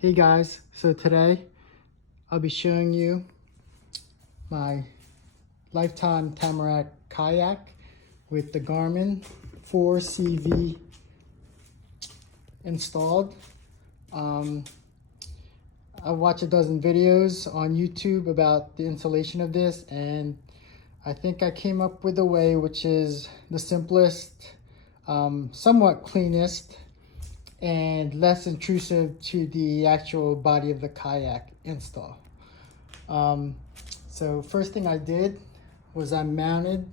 Hey guys, so today I'll be showing you my lifetime Tamarack kayak with the Garmin 4CV installed. I've watched a dozen videos on YouTube about the installation of this, and I think I came up with a way which is the simplest, somewhat cleanest, and less intrusive to the actual body of the kayak install. So first thing I did was I mounted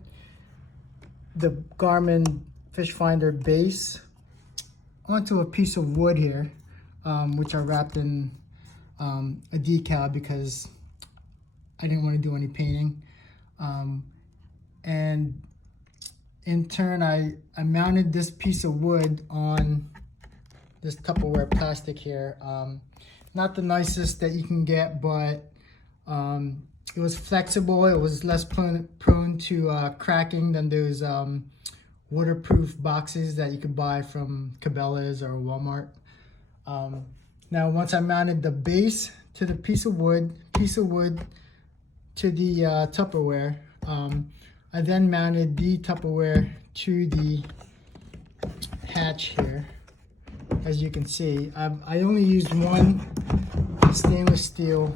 the Garmin Fishfinder base onto a piece of wood here, which I wrapped in a decal because I didn't want to do any painting. And in turn, I mounted this piece of wood on this Tupperware plastic here. Not the nicest that you can get, but it was flexible. It was less prone to cracking than those waterproof boxes that you could buy from Cabela's or Walmart. Now, once I mounted the base to the piece of wood to the Tupperware, I then mounted the Tupperware to the hatch here. As you can see, I only used one stainless steel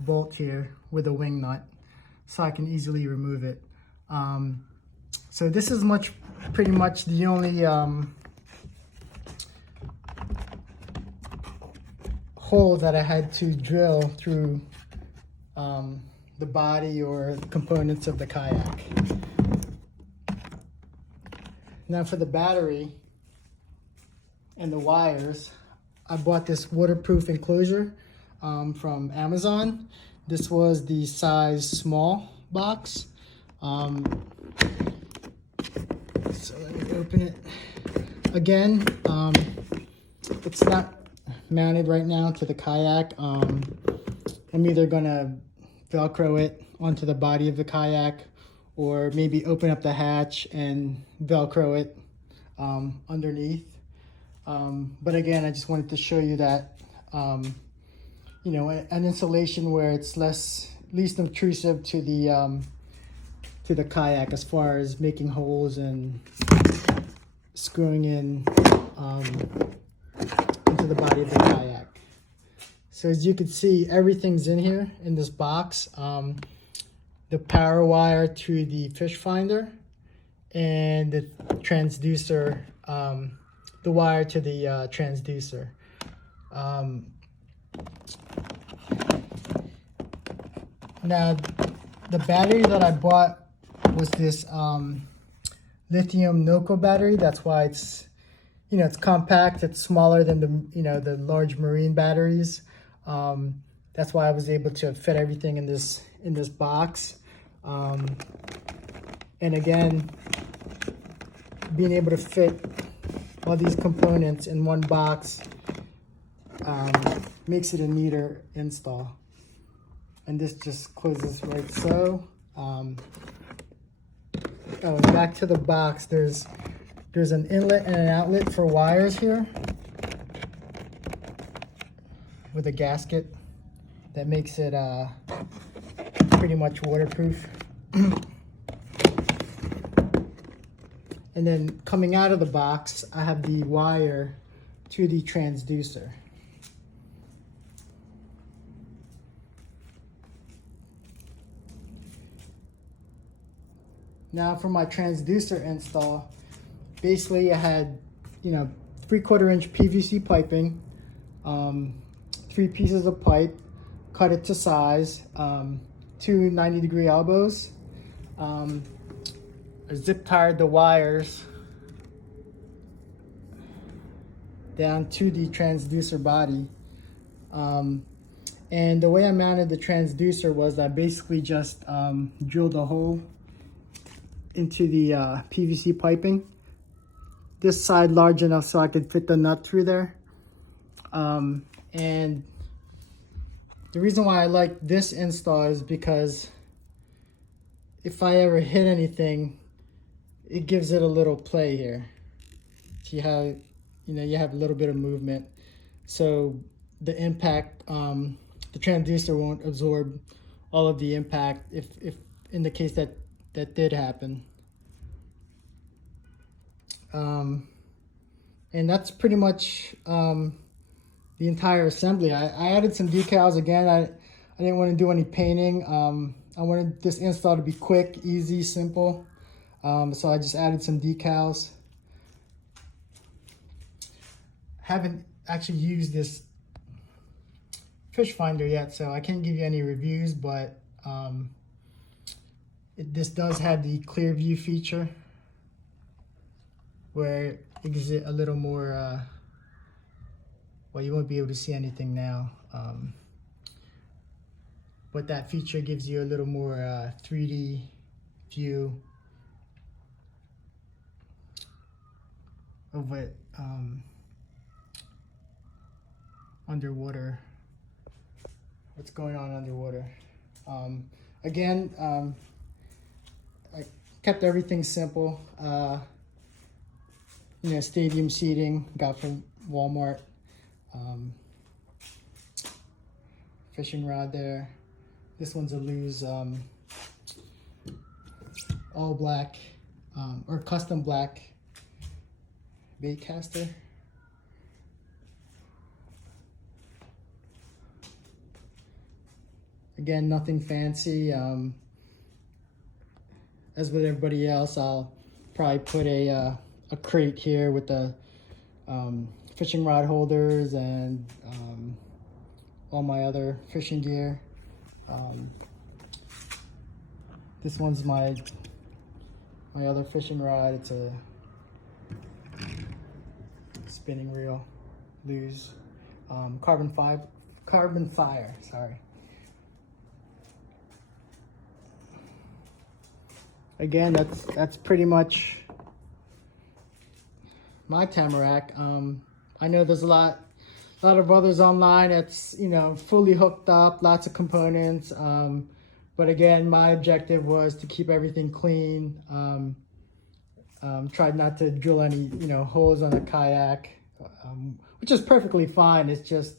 bolt here with a wing nut, so I can easily remove it. So this is pretty much the only hole that I had to drill through the body or components of the kayak. Now for the battery and the wires, I bought this waterproof enclosure from Amazon. This was the size small box. So let me open it. Again, it's not mounted right now to the kayak. I'm either gonna Velcro it onto the body of the kayak, or maybe open up the hatch and Velcro it underneath. But again, I just wanted to show you that, you know, an installation where it's least intrusive to the kayak as far as making holes and screwing in into the body of the kayak. So as you can see, everything's in here in this box. The power wire to the Fishfinder and the transducer, the wire to the transducer. Now, the battery that I bought was this Lithium Nocqua battery. That's why it's, you know, it's compact. It's smaller than the large marine batteries. That's why I was able to fit everything in this box. And again, being able to fit all these components in one box makes it a neater install. And this just closes right so. Oh, and back to the box, there's an inlet and an outlet for wires here with a gasket that makes it pretty much waterproof. And then coming out of the box, I have the wire to the transducer. Now for my transducer install, basically I had, 3/4 inch PVC piping, 3 pieces of pipe, cut it to size, 2 90-degree elbows. I zip tied the wires down to the transducer body. And the way I mounted the transducer was I basically just drilled a hole into the PVC piping. This side large enough so I could fit the nut through there. And the reason why I like this install is because if I ever hit anything, it gives it a little play here. See how, you have a little bit of movement. so the impact, the transducer won't absorb all of the impact if in the case that that did happen. And that's pretty much the entire assembly. I added some decals. Again, I didn't want to do any painting. I wanted this install to be quick, easy, simple. So I just added some decals. Haven't actually used this Fishfinder yet, so I can't give you any reviews, but this does have the clear view feature where it gives it a little more, well, you won't be able to see anything now, but that feature gives you a little more 3D view of it underwater, what's going on underwater. Again, I kept everything simple. You know, stadium seating, got from Walmart. Fishing rod there. This one's a Lews all black or custom black bait caster. Again, nothing fancy. As with everybody else, I'll probably put a crate here with the fishing rod holders and all my other fishing gear. This one's my other fishing rod. It's a spinning reel, Lews, carbon fire. Sorry. Again, that's pretty much my Tamarack. I know there's a lot of others online that's, you know, fully hooked up, lots of components. But again, my objective was to keep everything clean. Tried not to drill any, you know, holes on the kayak, which is perfectly fine. It's just,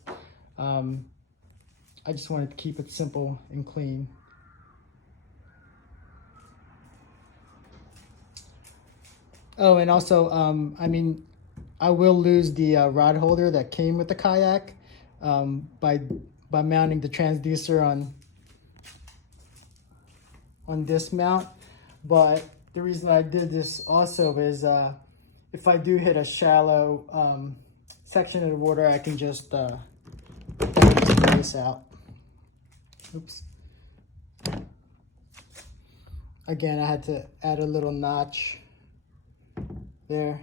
I just wanted to keep it simple and clean. Oh, and also, I mean, I will lose the rod holder that came with the kayak by mounting the transducer on this mount. But the reason I did this also is if I do hit a shallow section of the water, I can just take this out. Oops. Again, I had to add a little notch there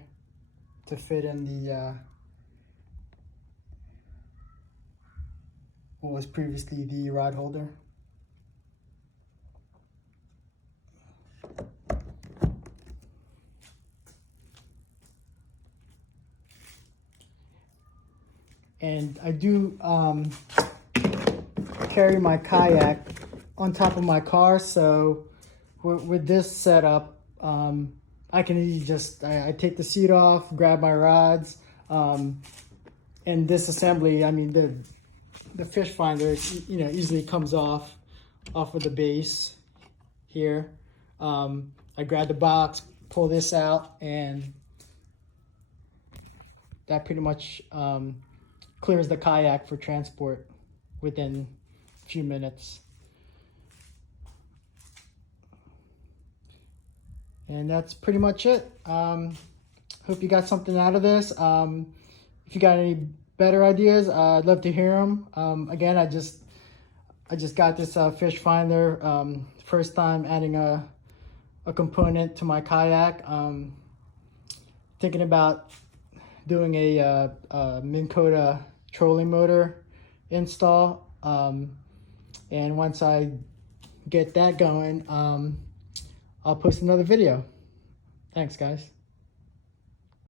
to fit in the what was previously the rod holder. And I do carry my kayak on top of my car, so with this setup, I can easily just, I take the seat off, grab my rods, and this assembly, I mean, the Fishfinder, you know, easily comes off of the base here. I grab the box, pull this out, and that pretty much clears the kayak for transport within a few minutes. And that's pretty much it. Hope you got something out of this. If you got any better ideas, I'd love to hear them. Again, I just got this Fishfinder. First time adding a component to my kayak. Thinking about doing a Minn Kota trolling motor install. And once I get that going, I'll post another video. Thanks, guys.